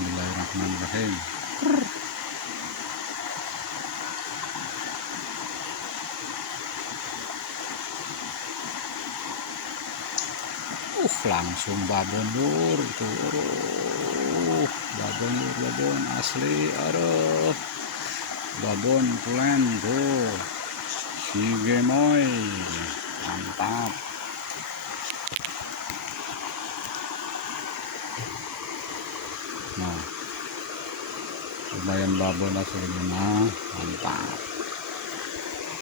Bismillahirrahmanirrahim. Langsung babon lur itu. Babon asli. Aduh, babon tulen tuh si gemoy, mantap. Nah, lumayan babon aslinya, mantap.